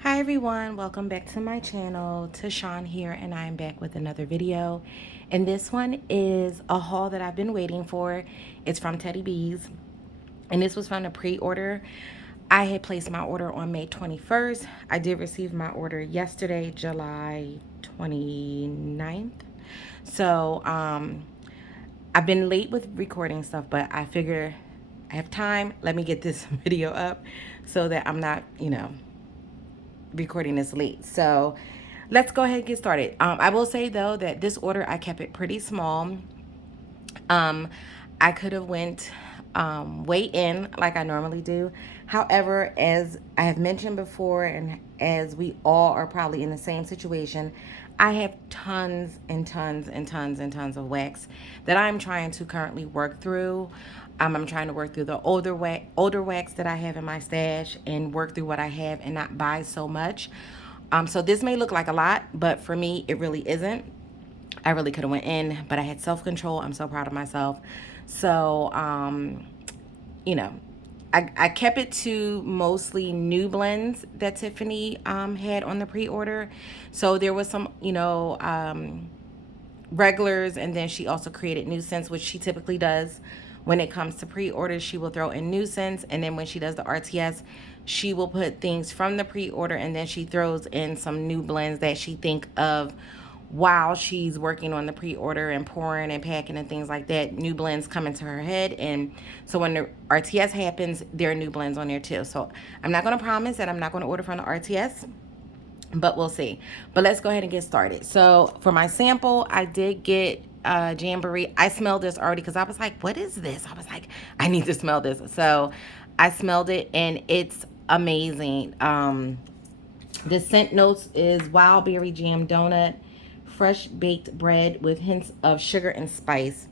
Hi everyone, welcome back to my channel. Tashawn here, and I am back with another video. And this one is a haul that I've been waiting for. It's from Teddy B's, and this was from the pre-order. I had placed my order on May 21st. I did receive my order yesterday, July 29th. So I've been late with recording stuff, but I figure I have time. Let me get this video up so that I'm not, recording this late. So let's go ahead and get started. I will say though that this order I kept it pretty small. Um, I could have went way in like I normally do. However, as I have mentioned before, and as we all are probably in the same situation, I have tons and tons and tons and tons of wax that I'm trying to currently work through. I'm trying to work through the older wax that I have in my stash and work through what I have and not buy so much. So this may look like a lot, but for me, it really isn't. I really could have went in, but I had self-control. I'm so proud of myself. So, you know, I kept it to mostly new blends that Tiffany had on the pre-order. So there was some, regulars, and then she also created new scents, which she typically does. When it comes to pre-orders, she will throw in new scents, and then when she does the RTS, she will put things from the pre-order, and then she throws in some new blends that she think of while she's working on the pre-order and pouring and packing and things like that. New blends come into her head, and so when the RTS happens, there are new blends on there too. So I'm not going to promise that I'm not going to order from the RTS, but we'll see. But let's go ahead and get started. So for my sample, I did get Jamboree. I smelled this already because I was like, what is this? I was like, I need to smell this. So I smelled it, and it's amazing. The scent notes is wild berry jam donut, fresh baked bread with hints of sugar and spice.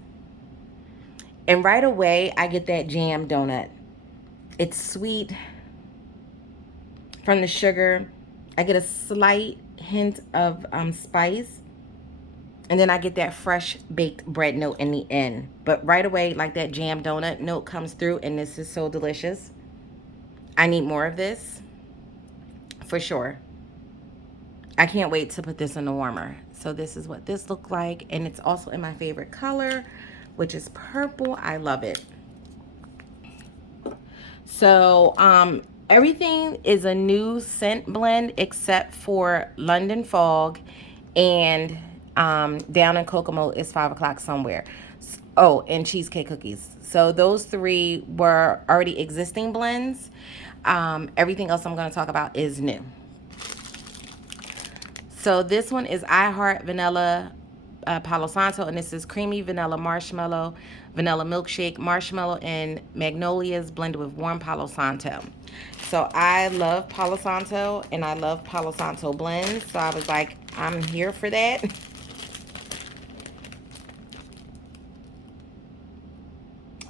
And right away, I get that jam donut. It's sweet from the sugar. I get a slight hint of spice. And then I get that fresh baked bread note in the end. But right away, like that jam donut note comes through, and this is so delicious. I need more of this for sure. I can't wait to put this in the warmer. So this is what this looked like. And it's also in my favorite color, which is purple. I love it. So everything is a new scent blend except for London Fog, and Down in Kokomo is 5 o'clock somewhere. Oh, and Cheesecake cookies. So those three were already existing blends. Everything else I'm going to talk about is new. So this one is I Heart Vanilla Palo Santo, and this is creamy vanilla marshmallow, vanilla milkshake, marshmallow, and magnolias blended with warm Palo Santo. So I love Palo Santo, and I love Palo Santo blends. So I was like, I'm here for that.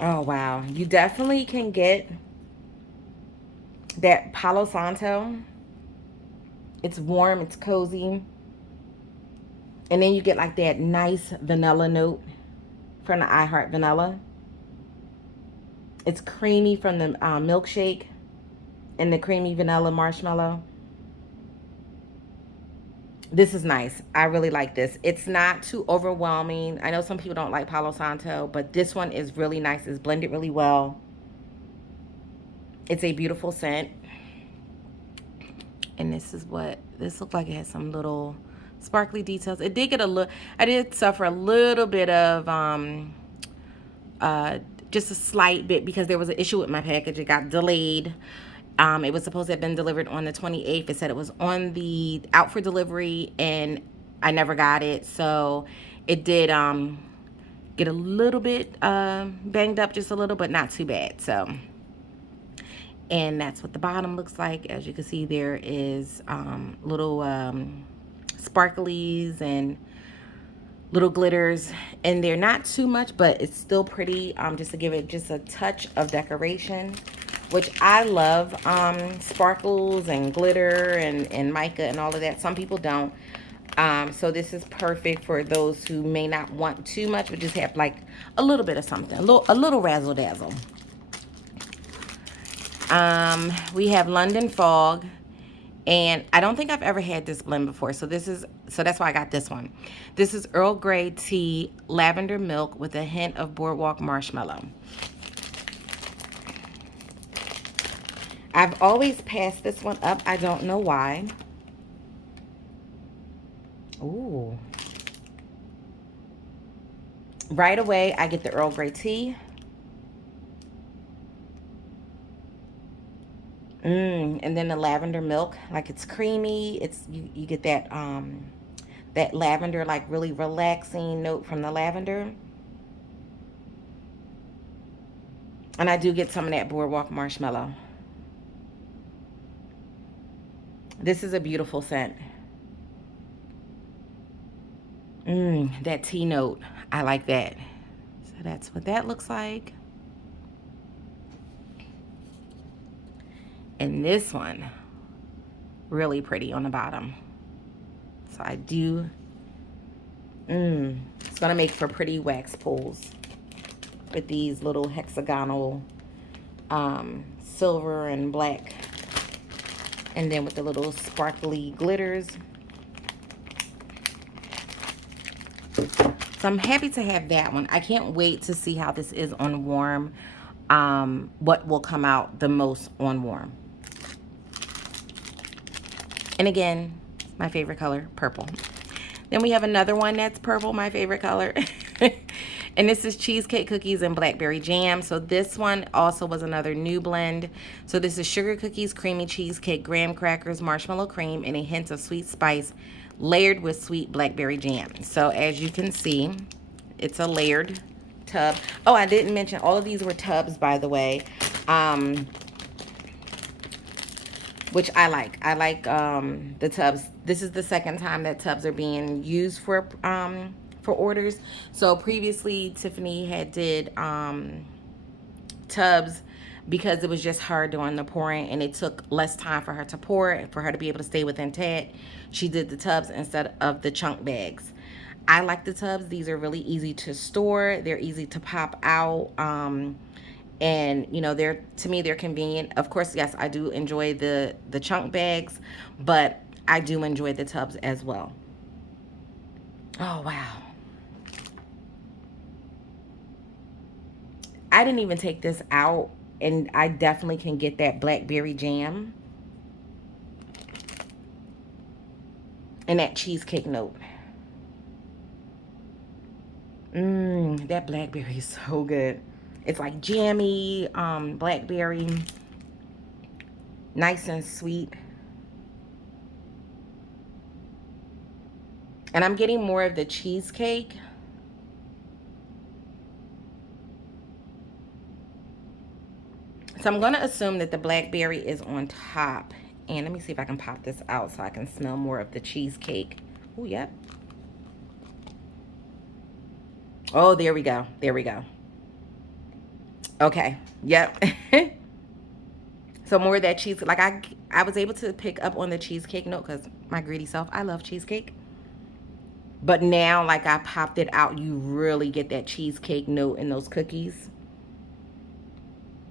Oh, wow. You definitely can get that Palo Santo. It's warm, it's cozy. And then you get like that nice vanilla note from the I Heart Vanilla. It's creamy from the milkshake and the creamy vanilla marshmallow. This is nice. I really like this. It's not too overwhelming. I know some people don't like Palo Santo, but this one is really nice. It's blended really well. It's a beautiful scent. And this is what this looked like. It had some little sparkly details. It did get a little, I did suffer a little bit of just a slight bit because there was an issue with my package. It got delayed. It was supposed to have been delivered on the 28th. It said it was on the out for delivery, and I never got it. So it did get a little bit banged up, just a little, but not too bad. So, and that's what the bottom looks like. As you can see, there is little sparklies and little glitters, and they're not too much, but it's still pretty, just to give it just a touch of decoration, which I love. Sparkles and glitter and mica and all of that. Some people don't. So this is perfect for those who may not want too much, but just have like a little bit of something, a little razzle dazzle. We have London Fog, And I don't think I've ever had this blend before. So that's why I got this one. This is Earl Grey tea, lavender milk with a hint of boardwalk marshmallow. I've always passed this one up. I don't know why. Ooh. Right away, I get the Earl Grey tea. And then the lavender milk, like it's creamy. You get that that lavender, like really relaxing note from the lavender. And I do get some of that boardwalk marshmallow. This is a beautiful scent. That tea note. I like that. So that's what that looks like. And this one, really pretty on the bottom. So I do, it's gonna make for pretty wax pulls with these little hexagonal silver and black, and then with the little sparkly glitters. So I'm happy to have that one. I can't wait to see how this is on warm. What will come out the most on warm. And again, my favorite color, purple. Then we have another one that's purple, my favorite color. And this is cheesecake cookies and blackberry jam. So this one also was another new blend. So this is sugar cookies, creamy cheesecake, graham crackers, marshmallow cream, and a hint of sweet spice layered with sweet blackberry jam. So as you can see, it's a layered tub. Oh, I didn't mention all of these were tubs, by the way. Which I like. I like the tubs. This is the second time that tubs are being used for orders. So previously, Tiffany had did tubs because it was just her doing the pouring, and it took less time for her to pour and for her to be able to stay within TAT. She did the tubs instead of the chunk bags. I like the tubs. These are really easy to store. They're easy to pop out. And you know, to me they're convenient. Of course, yes, I do enjoy the chunk bags, but I do enjoy the tubs as well. Oh wow, I didn't even take this out, and I definitely can get that blackberry jam and that cheesecake note. That blackberry is so good. It's like jammy, blackberry, nice and sweet. And I'm getting more of the cheesecake. So I'm going to assume that the blackberry is on top. And let me see if I can pop this out so I can smell more of the cheesecake. Oh, yep. Oh, there we go. There we go. Okay. Yep. So more of that cheese. Like I was able to pick up on the cheesecake note because my greedy self, I love cheesecake. But now, like I popped it out, you really get that cheesecake note in those cookies.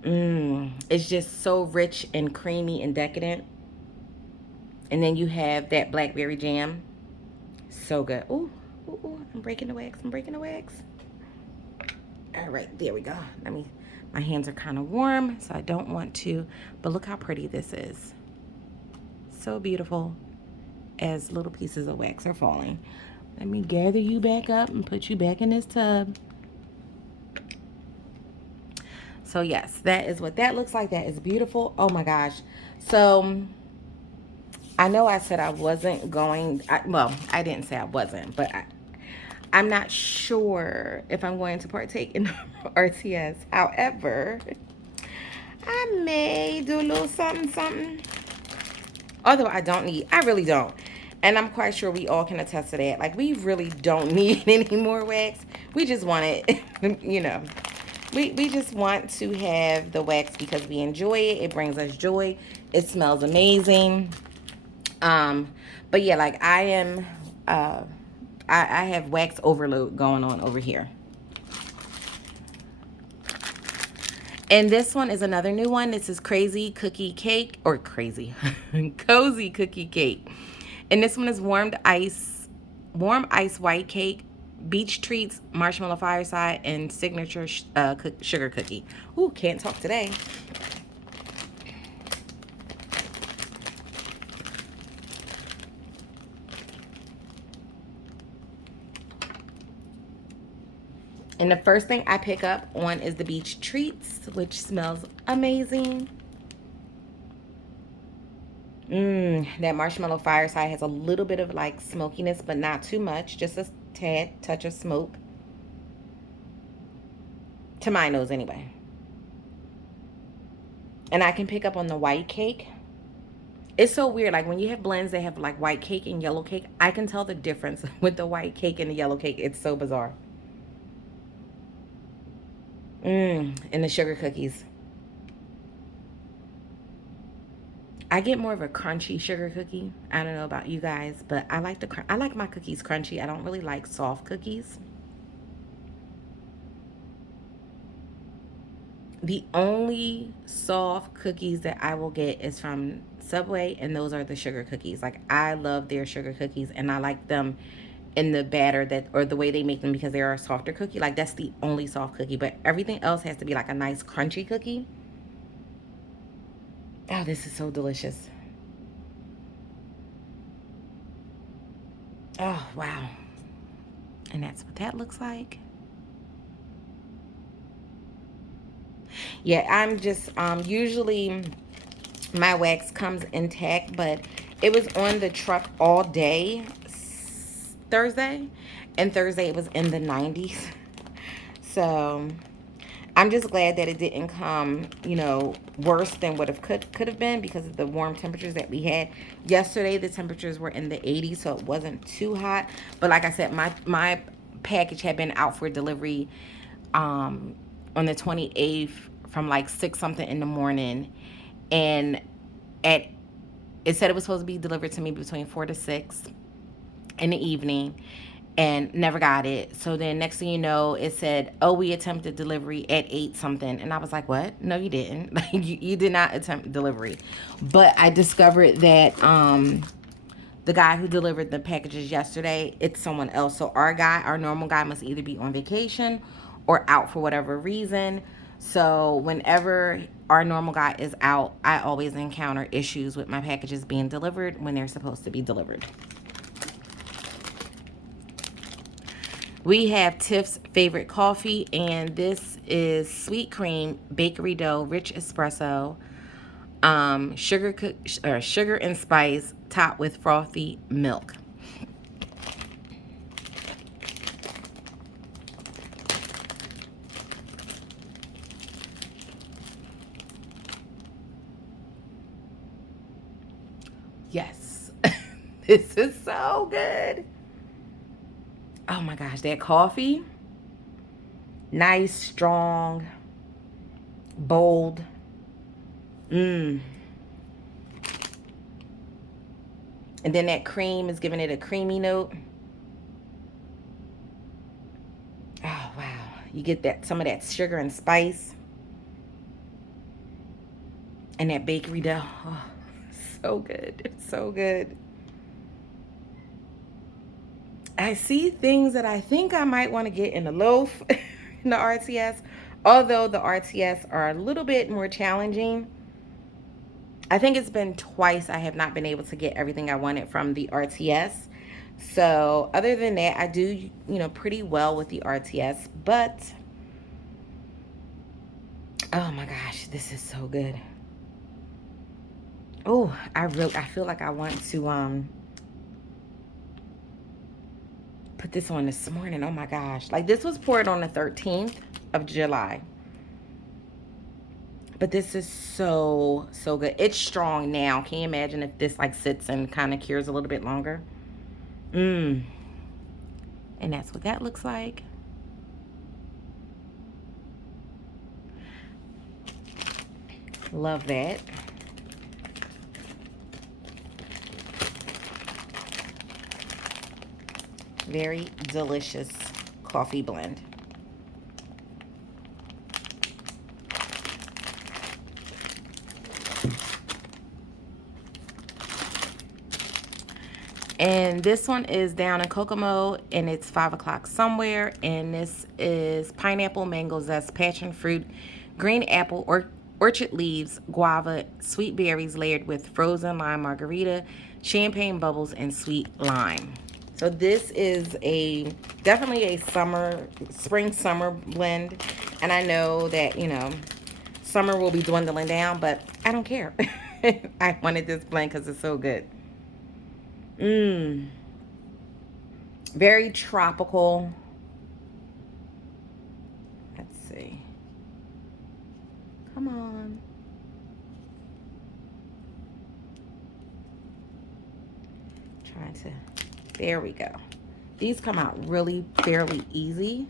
It's just so rich and creamy and decadent. And then you have that blackberry jam. So good. Ooh, ooh, ooh, I'm breaking the wax. I'm breaking the wax. All right, there we go. My hands are kind of warm, so I don't want to, but look how pretty this is. So beautiful as little pieces of wax are falling. Let me gather you back up and put you back in this tub. So yes, that is what that looks like. That is beautiful. Oh my gosh. So I know I said I wasn't going, well, I didn't say I wasn't, but I'm not sure if I'm going to partake in RTS. However, I may do a little something, something. Although I really don't. And I'm quite sure we all can attest to that. Like, we really don't need any more wax. We just want it, you know. We just want to have the wax because we enjoy it. It brings us joy. It smells amazing. But yeah, like I am, I have wax overload going on over here. And this one is another new one. This is Crazy Cookie Cake, or Crazy, Cozy Cookie Cake. And this one is warm ice white cake, beach treats, marshmallow fireside, and signature sugar cookie. Ooh, can't talk today. And the first thing I pick up on is the beach treats, which smells amazing. That marshmallow fireside has a little bit of like smokiness, but not too much. Just a tad, touch of smoke. To my nose, anyway. And I can pick up on the white cake. It's so weird. Like when you have blends, they have like white cake and yellow cake. I can tell the difference with the white cake and the yellow cake. It's so bizarre. And the sugar cookies. I get more of a crunchy sugar cookie. I don't know about you guys, but I like my cookies crunchy. I don't really like soft cookies. The only soft cookies that I will get is from Subway, and those are the sugar cookies. Like I love their sugar cookies, and I like them in the batter that, or the way they make them, because they are a softer cookie. Like that's the only soft cookie, but everything else has to be like a nice crunchy cookie. Oh, this is so delicious. Oh, wow. And that's what that looks like. Yeah, I'm just usually my wax comes intact, but it was on the truck all day Thursday, and Thursday it was in the 90s. So I'm just glad that it didn't come, worse than what it could have been, because of the warm temperatures that we had. Yesterday the temperatures were in the 80s, so it wasn't too hot. But like I said, my package had been out for delivery on the 28th from like 6 something in the morning, and at it said it was supposed to be delivered to me between 4 to 6 in the evening, and never got it. So then next thing you know, it said, oh, we attempted delivery at 8 something. And I was like, what? No, you didn't. Like you did not attempt delivery. But I discovered that the guy who delivered the packages yesterday, it's someone else. So our normal guy must either be on vacation or out for whatever reason. So whenever our normal guy is out, I always encounter issues with my packages being delivered when they're supposed to be delivered. We have Tiff's favorite coffee, and this is sweet cream, bakery dough, rich espresso, sugar and spice, topped with frothy milk. Yes, this is so good. Oh my gosh, that coffee, nice, strong, bold. And then that cream is giving it a creamy note. Oh wow, you get some of that sugar and spice, and that bakery dough. Oh, so good. It's so good. I see things that I think I might want to get in the loaf in the RTS, although the RTS are a little bit more challenging. I think it's been twice I have not been able to get everything I wanted from the RTS. So other than that, I do, pretty well with the RTS. But, oh my gosh, this is so good. Oh, I feel like I want to put this on this morning. Oh my gosh. Like this was poured on the 13th of July. But this is so, so good. It's strong now. Can you imagine if this like sits and kind of cures a little bit longer? And that's what that looks like. Love that. Very delicious coffee blend. And this one is down in Kokomo, and it's 5 o'clock somewhere. And this is pineapple, mango zest, passion fruit, green apple, or orchard leaves, guava, sweet berries layered with frozen lime margarita, champagne bubbles, and sweet lime. So this is definitely a spring summer blend. And I know that, summer will be dwindling down, but I don't care. I wanted this blend because it's so good. Mmm. Very tropical. Let's see. Come on. Trying to. There we go. These come out really fairly easy.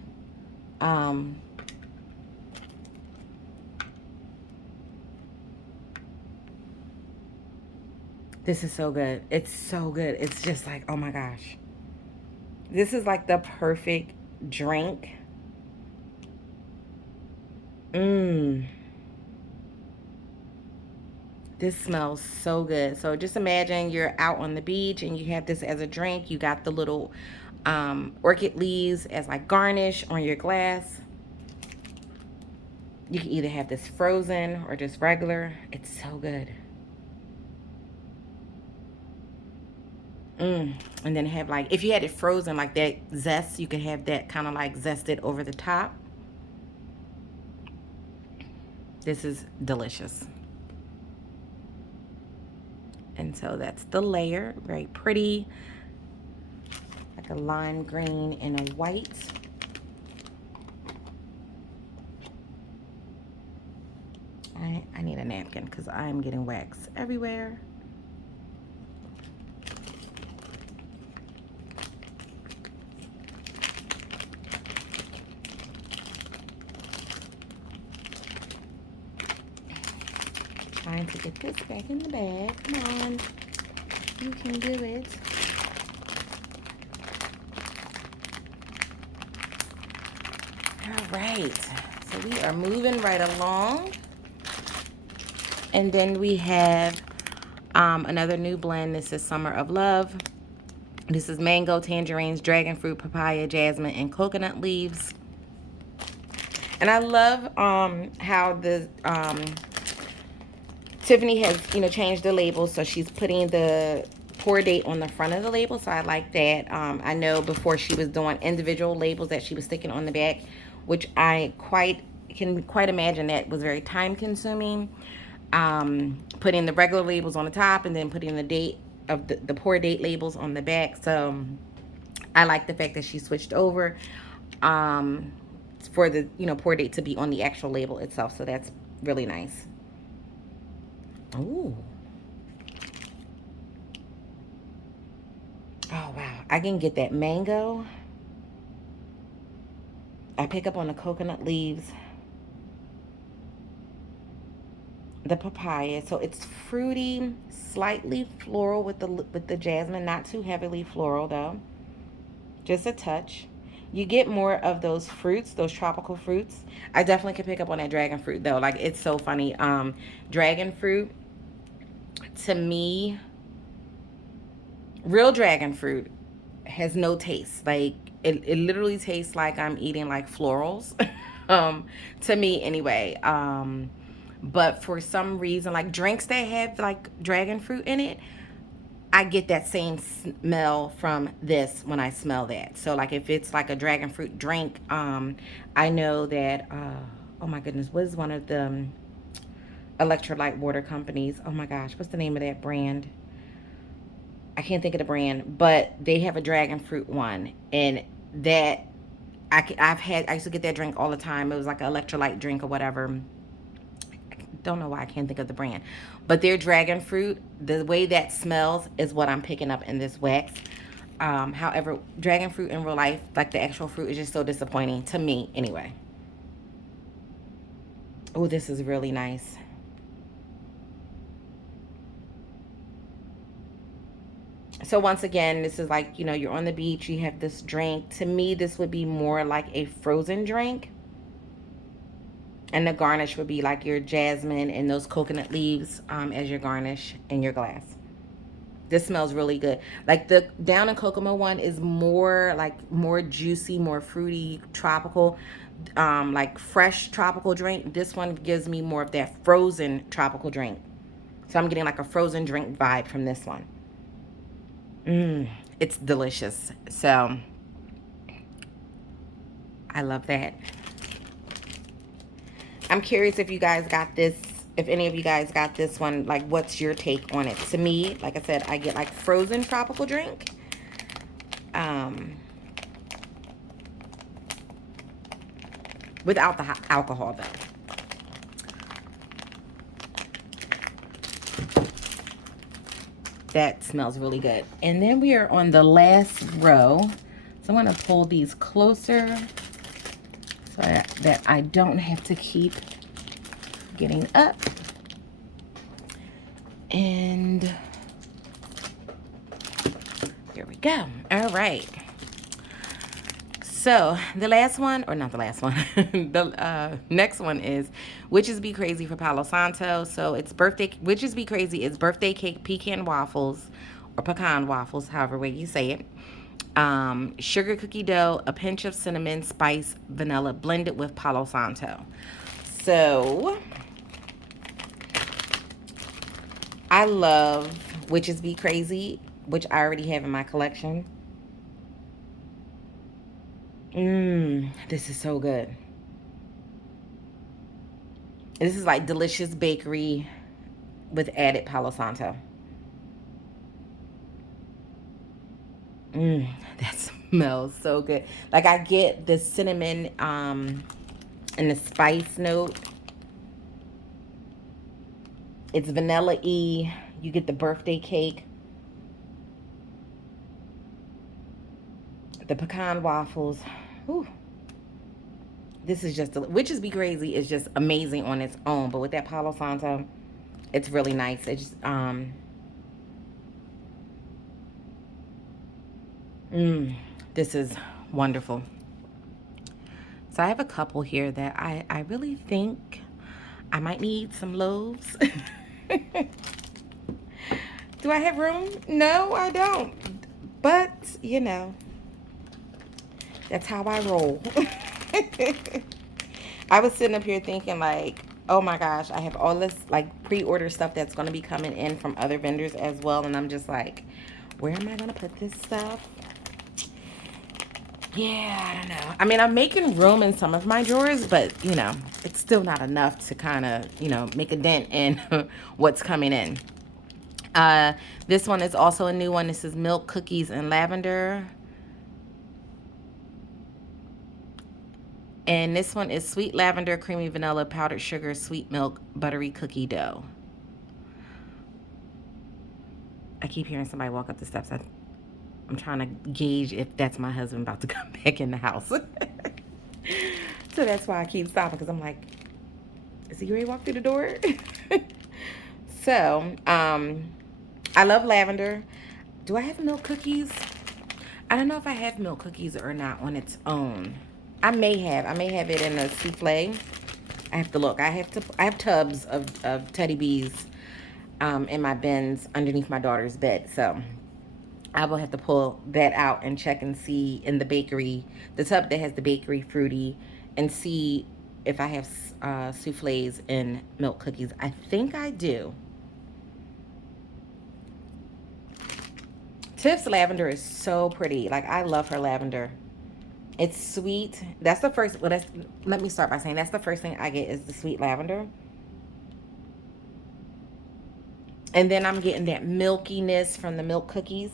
This is so good. It's so good. It's just like, oh my gosh. This is like the perfect drink. Mmm. This smells so good. So just imagine you're out on the beach and you have this as a drink. You got the little orchid leaves as like garnish on your glass. You can either have this frozen or just regular. It's so good. And then have like, if you had it frozen like that zest, you could have that kind of like zested over the top. This is delicious. And so that's the layer. Very pretty. Like a lime green and a white. I need a napkin because I'm getting wax everywhere. Trying to get this back in the bag. Come on. You can do it. All right. So we are moving right along. And then we have another new blend. This is Summer of Love. This is mango, tangerines, dragon fruit, papaya, jasmine, and coconut leaves. And I love how the Tiffany has, changed the label. So she's putting the pour date on the front of the label. So I like that. I know before she was doing individual labels that she was sticking on the back, which I can quite imagine that was very time consuming. Putting the regular labels on the top and then putting the date of the pour date labels on the back. So I like the fact that she switched over for the pour date to be on the actual label itself. So that's really nice. Ooh. Oh wow, I can get that mango. I pick up on the coconut leaves, the papaya. So it's fruity, slightly floral with the jasmine, not too heavily floral though. Just a touch. You get more of those fruits, those tropical fruits. I definitely can pick up on that dragon fruit though. Like it's so funny. Dragon fruit to me, real dragon fruit has no taste. Like it literally tastes like I'm eating like florals. To me anyway. But for some reason, like drinks that have like dragon fruit in it, I get that same smell from this when I smell that. So like if it's like a dragon fruit drink, I know that oh my goodness, what is one of the electrolyte water companies? Oh my gosh, what's the name of that brand? I can't think of the brand, but they have a dragon fruit one, and that I used to get that drink all the time. It was like an electrolyte drink or whatever. I don't know why I can't think of the brand, but their dragon fruit, the way that smells is what I'm picking up in this wax. However, dragon fruit in real life, like the actual fruit, is just so disappointing to me anyway. Oh, this is really nice. So once again, this is like, you're on the beach, you have this drink. To me, this would be more like a frozen drink. And the garnish would be like your jasmine and those coconut leaves as your garnish in your glass. This smells really good. Like the Down in Kokomo one is more like more juicy, more fruity, tropical, like fresh tropical drink. This one gives me more of that frozen tropical drink. So I'm getting like a frozen drink vibe from this one. It's delicious. So I love that. I'm curious if you guys got this, if any of you guys got this one, like what's your take on it? To me, like I said, I get like frozen tropical drink. Without the alcohol though. That smells really good. And then we are on the last row. So I'm going to pull these closer so that I don't have to keep getting up. And there we go. All right. So the last one, or not the last one, the next one is Witches Be Crazy for Palo Santo. So it's birthday, Witches Be Crazy is birthday cake pecan waffles or pecan waffles, however way you say it. Sugar cookie dough, a pinch of cinnamon, spice, vanilla, blended with Palo Santo. So I love Witches Be Crazy, which I already have in my collection. This is so good. This is like delicious bakery with added Palo Santo. That smells so good. Like I get the cinnamon and the spice note. It's vanilla-y. You get the birthday cake. The pecan waffles. Whew. This is just, Witches Be Crazy is just amazing on its own. But with that Palo Santo, it's really nice. It's this is wonderful. So I have a couple here that I really think I might need some loaves. Do I have room? No, I don't. But, you know, that's how I roll. I was sitting up here thinking like, oh my gosh, I have all this like pre-order stuff that's going to be coming in from other vendors as well. And I'm just like, where am I going to put this stuff? Yeah, I don't know. I mean, I'm making room in some of my drawers, but, you know, it's still not enough to kind of, you know, make a dent in what's coming in. This one is also a new one. This is milk cookies and lavender. And this one is sweet lavender, creamy vanilla, powdered sugar, sweet milk, buttery cookie dough. I keep hearing somebody walk up the steps. I'm trying to gauge if that's my husband about to come back in the house. So that's why I keep stopping, because I'm like, is he ready to walk through the door? So, I love lavender. Do I have milk cookies? I don't know if I have milk cookies or not on its own. I may have it in a souffle. I have to look. I have tubs of Teddy Bees in my bins underneath my daughter's bed. So I will have to pull that out and check and see in the bakery, the tub that has the bakery fruity, and see if I have souffles and milk cookies. I think I do. Tiff's lavender is so pretty. Like, I love her lavender. It's sweet. That's the first, well, let me start by saying that's the first thing I get is the sweet lavender. And then I'm getting that milkiness from the milk cookies.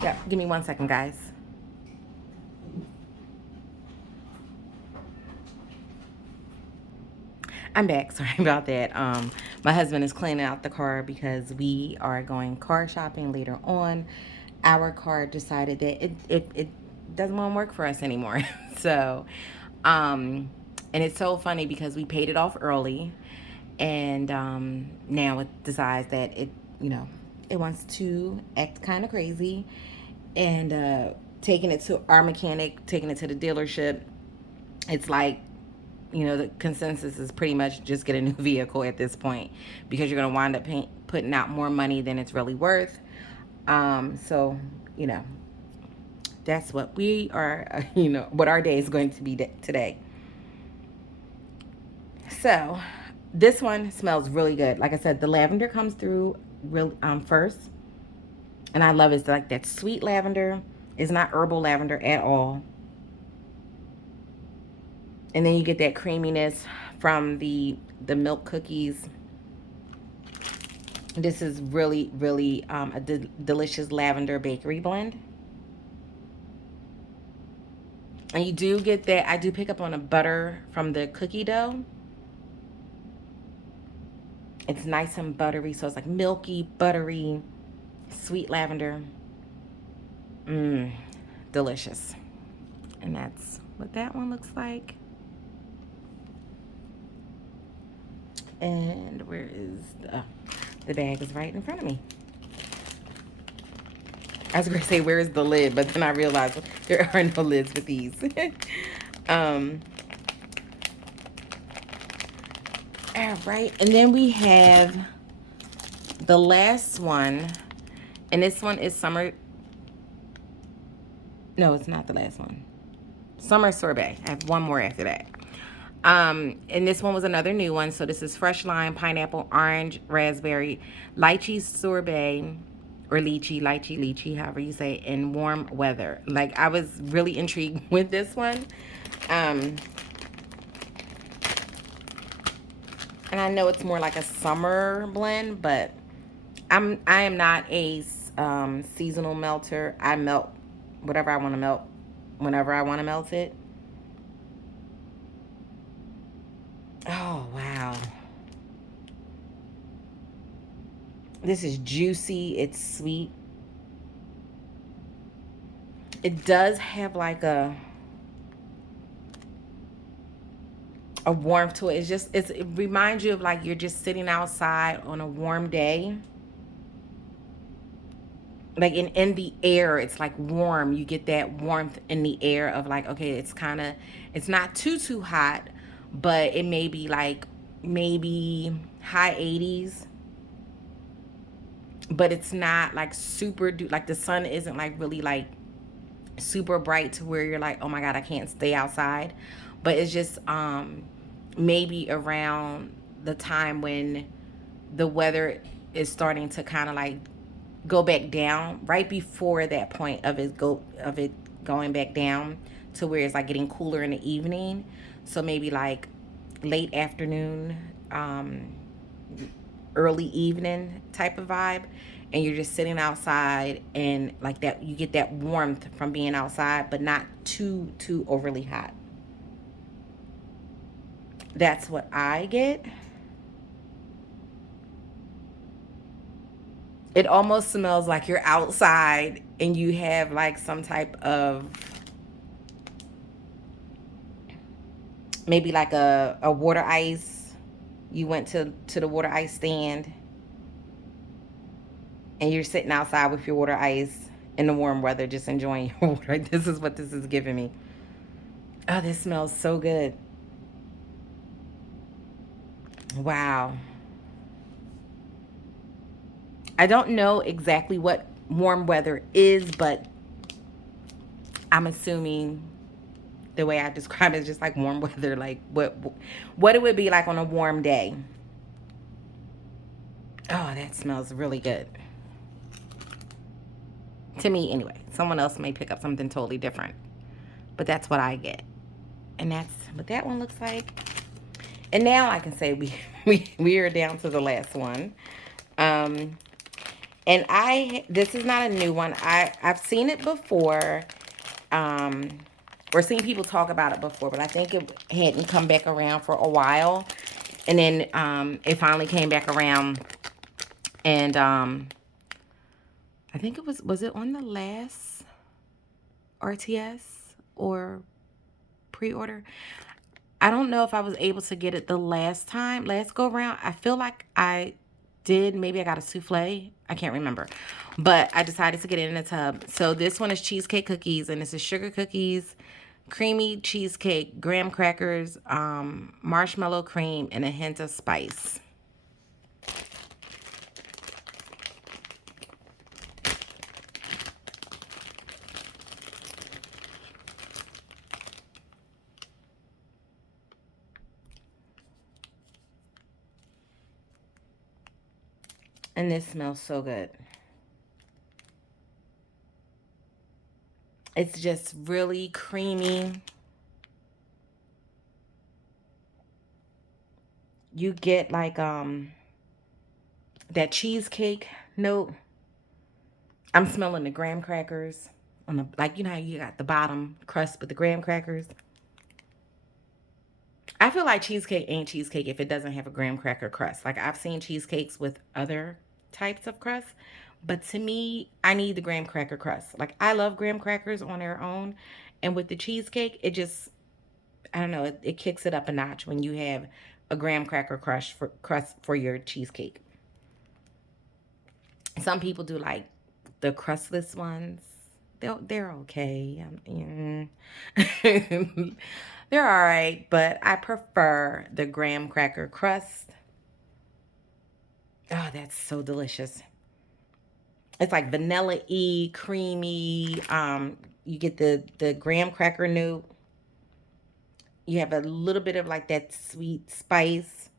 Yeah, give me 1 second, guys. I'm back. Sorry about that. My husband is cleaning out the car because we are going car shopping later on. Our car decided that it doesn't want to work for us anymore. So, and it's so funny because we paid it off early, and now it decides that it wants to act kind of crazy, and taking it to our mechanic, taking it to the dealership. It's like you know, the consensus is pretty much just get a new vehicle at this point, because you're going to wind up putting out more money than it's really worth. So, you know, that's what we are, you know, what our day is going to be today. So this one smells really good. Like I said, the lavender comes through real first, and I love it. It's like that sweet lavender. It's not herbal lavender at all. And then you get that creaminess from the milk cookies. This is really, really a delicious lavender bakery blend. And you do get that. I do pick up on a butter from the cookie dough. It's nice and buttery, so it's like milky, buttery, sweet lavender. Mmm, delicious. And that's what that one looks like. And where is the bag is right in front of me. I was going to say, where is the lid? But then I realized there are no lids with these. All right. And then we have the last one. And this one is summer. No, it's not the last one. Summer sorbet. I have one more after that. And this one was another new one. So this is fresh lime, pineapple, orange, raspberry, lychee sorbet, or lychee, however you say, in warm weather. Like, I was really intrigued with this one. And I know it's more like a summer blend, but I am not a seasonal melter. I melt whatever I want to melt whenever I want to melt it. Oh, wow. This is juicy. It's sweet. It does have like a warmth to it. It reminds you of like you're just sitting outside on a warm day. Like in the air, it's like warm. You get that warmth in the air of like, okay, it's not too hot, but it may be like maybe high 80s. But it's not like like the sun isn't like really like super bright to where you're like, oh my God, I can't stay outside. But it's just maybe around the time when the weather is starting to kind of like go back down, right before that point of it going back down to where it's like getting cooler in the evening. So maybe like late afternoon, early evening type of vibe, and you're just sitting outside, and like that you get that warmth from being outside, but not too overly hot. That's what I get. It almost smells like you're outside and you have like some type of, maybe like a water ice. You went to the water ice stand and you're sitting outside with your water ice in the warm weather, just enjoying your water. This is what this is giving me. Oh, this smells so good. Wow. I don't know exactly what warm weather is, but I'm assuming the way I describe it is just like warm weather, like what it would be like on a warm day. Oh, that smells really good. To me, anyway. Someone else may pick up something totally different, but that's what I get. And that's what that one looks like. And now I can say we are down to the last one. And this is not a new one. I've seen it before, or seen people talk about it before, but I think it hadn't come back around for a while. And then it finally came back around, and I think was it on the last RTS or pre-order? I don't know if I was able to get it the last go around. I feel like I did. Maybe I got a souffle. I can't remember. But I decided to get it in a tub. So this one is cheesecake cookies, and this is sugar cookies, creamy cheesecake, graham crackers, marshmallow cream, and a hint of spice. And this smells so good. It's just really creamy. You get like that cheesecake note. I'm smelling the graham crackers on the, like, you know how you got the bottom crust with the graham crackers. I feel like cheesecake ain't cheesecake if it doesn't have a graham cracker crust. Like, I've seen cheesecakes with other types of crust, but to me, I need the graham cracker crust. Like, I love graham crackers on their own, and with the cheesecake, it just, I don't know, it kicks it up a notch when you have a graham cracker crust for your cheesecake. Some people do like the crustless ones. They're okay. They're all right, but I prefer the graham cracker crust. Oh, that's so delicious. It's like vanilla-y, creamy. You get the graham cracker note. You have a little bit of like that sweet spice.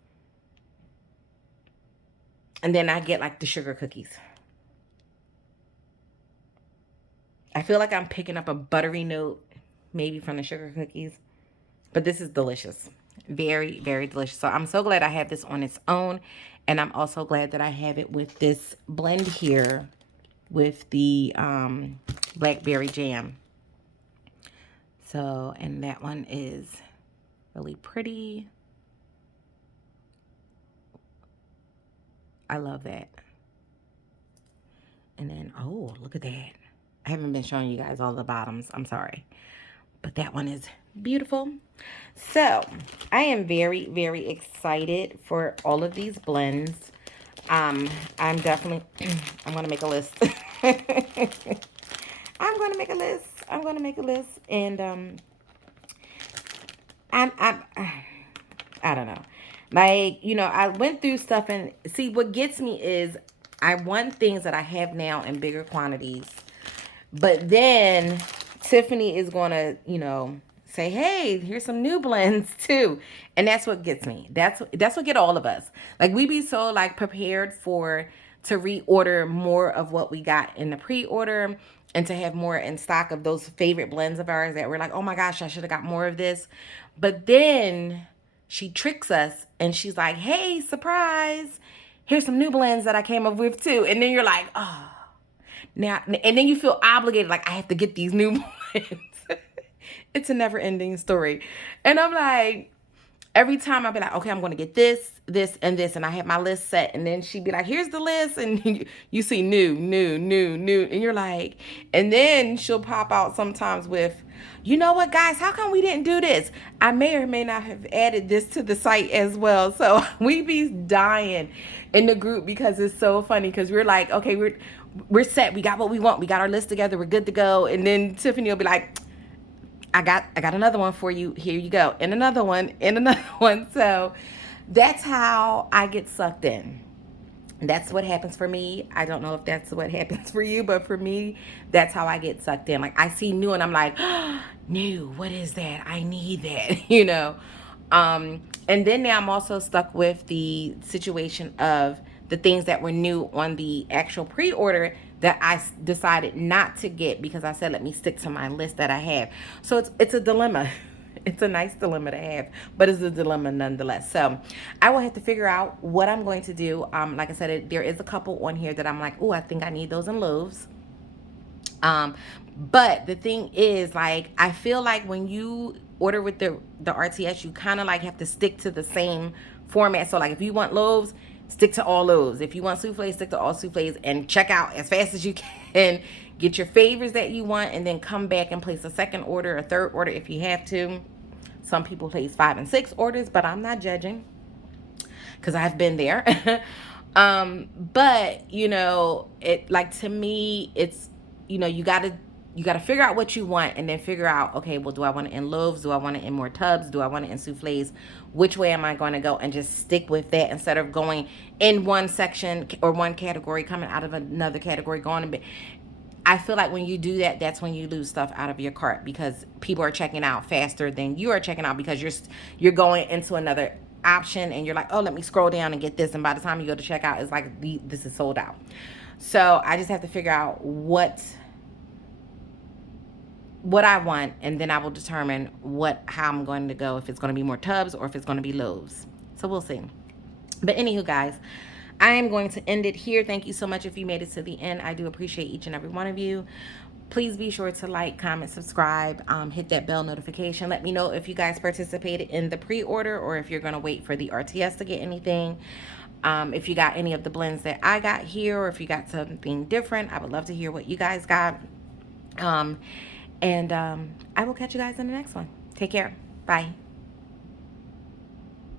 And then I get like the sugar cookies. I feel like I'm picking up a buttery note, maybe from the sugar cookies. But this is delicious. Very, very delicious. So I'm so glad I have this on its own. And I'm also glad that I have it with this blend here with the blackberry jam. So, and that one is really pretty. I love that. And then, oh, look at that. I haven't been showing you guys all the bottoms. I'm sorry. But that one is beautiful. So, I am very, very excited for all of these blends. I'm definitely, I'm going to make a list. I'm going to make a list. I'm going to make a list. And, I don't know. Like, you know, I went through stuff and see what gets me is I want things that I have now in bigger quantities. But then Tiffany is going to, you know, say, hey, here's some new blends too. And that's what gets me. That's what get all of us. Like, we be so like prepared to reorder more of what we got in the pre-order and to have more in stock of those favorite blends of ours that we're like, oh my gosh, I should have got more of this. But then she tricks us and she's like, hey, surprise, here's some new blends that I came up with too. And then you're like, oh, now, and then you feel obligated, like, I have to get these new blends. It's a never ending story. And I'm like, every time I'd be like, okay, I'm going to get this, this, and this. And I have my list set. And then she'd be like, here's the list. And you see new. And you're like, and then she'll pop out sometimes with, you know what, guys, how come we didn't do this? I may or may not have added this to the site as well. So we be dying in the group because it's so funny because we're like, okay, we're set. We got what we want. We got our list together. We're good to go. And then Tiffany will be like, I got another one for you. Here you go. And another one, and another one. So that's how I get sucked in. That's what happens for me. I don't know if that's what happens for you, but for me, that's how I get sucked in. Like, I see new and I'm like, oh, new, what is that? I need that, you know? And then now I'm also stuck with the situation of the things that were new on the actual pre-order that I decided not to get because I said, let me stick to my list that I have. So it's a dilemma. It's a nice dilemma to have, but it's a dilemma nonetheless. So I will have to figure out what I'm going to do. Like I said, there is a couple on here that I'm like, oh, I think I need those in loaves. But the thing is, like, I feel like when you order with the RTS, you kind of like have to stick to the same format. So like, if you want loaves, stick to all loaves. If you want souffles, stick to all souffles and check out as fast as you can. Get your favorites that you want and then come back and place a second order, a third order if you have to. Some people place 5 and 6 orders, but I'm not judging because I've been there. But, you know, it, like, to me, it's, you know, you got to you got to figure out what you want, and then figure out, okay, well, do I want it in loaves? Do I want it in more tubs? Do I want it in souffles? Which way am I going to go? And just stick with that instead of going in one section or one category, coming out of another category, going a bit. I feel like when you do that, that's when you lose stuff out of your cart, because people are checking out faster than you are checking out, because you're going into another option and you're like, oh, let me scroll down and get this, and by the time you go to checkout, it's like, this is sold out. So I just have to figure out what I want, and then I will determine how I'm going to go, if it's going to be more tubs or if it's going to be loaves. So we'll see. But anywho, guys, I am going to end it here. Thank you so much if you made it to the end. I do appreciate each and every one of you. Please be sure to like, comment, subscribe, hit that bell notification. Let me know if you guys participated in the pre-order, or if you're going to wait for the RTS to get anything. If you got any of the blends that I got here, or if you got something different, I would love to hear what you guys got. I will catch you guys in the next one. Take care. Bye.